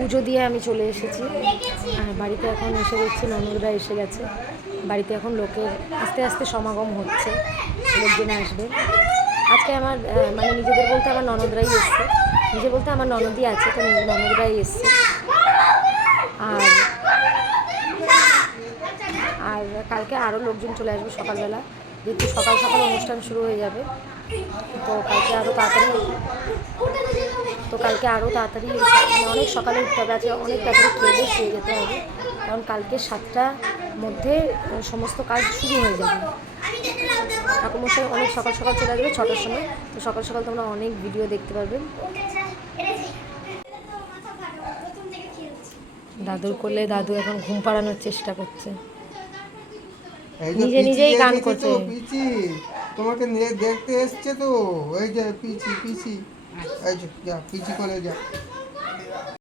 পুজো দিয়ে আমি চলে এসেছি আর বাড়িতে এখন এসে দেখছি ননদরা এসে গেছে। বাড়িতে এখন লোকের আস্তে আস্তে সমাগম হচ্ছে, লোকজন আসবে। আজকে আমার মানে নিজেদের বলতে আমার ননদরাই এসছে, নিজে বলতে আমার ননদই আছে, তো ননদরাই এসছে। আর আর কালকে আরও লোকজন চলে আসবে সকালবেলা, যেহেতু সকাল সকাল অনুষ্ঠান শুরু হয়ে যাবে। তো কালকে আরও তাড়াতাড়ি অনেক সকালে উঠতে হবে। আজকে অনেক তাড়াতাড়ি খেয়ে শুয়ে যেতে হবে, কারণ কালকে 7টার মধ্যে সমস্ত কাজ শুরু হয়ে যাবে। ঠাকুরমশাই অনেক সকাল সকাল চলে আসবে 6টার সময়, তো সকাল সকাল তোমরা অনেক ভিডিও দেখতে পারবে। দাদুর কোলে দাদু এখন ঘুম পাড়ানোর চেষ্টা করছে, নিজে নিজেই গান করছে। পিচি তোমাকে দেখতে এসছে তো, ওই যে পিচি পিচি, এই যে যা পিচি করে যা।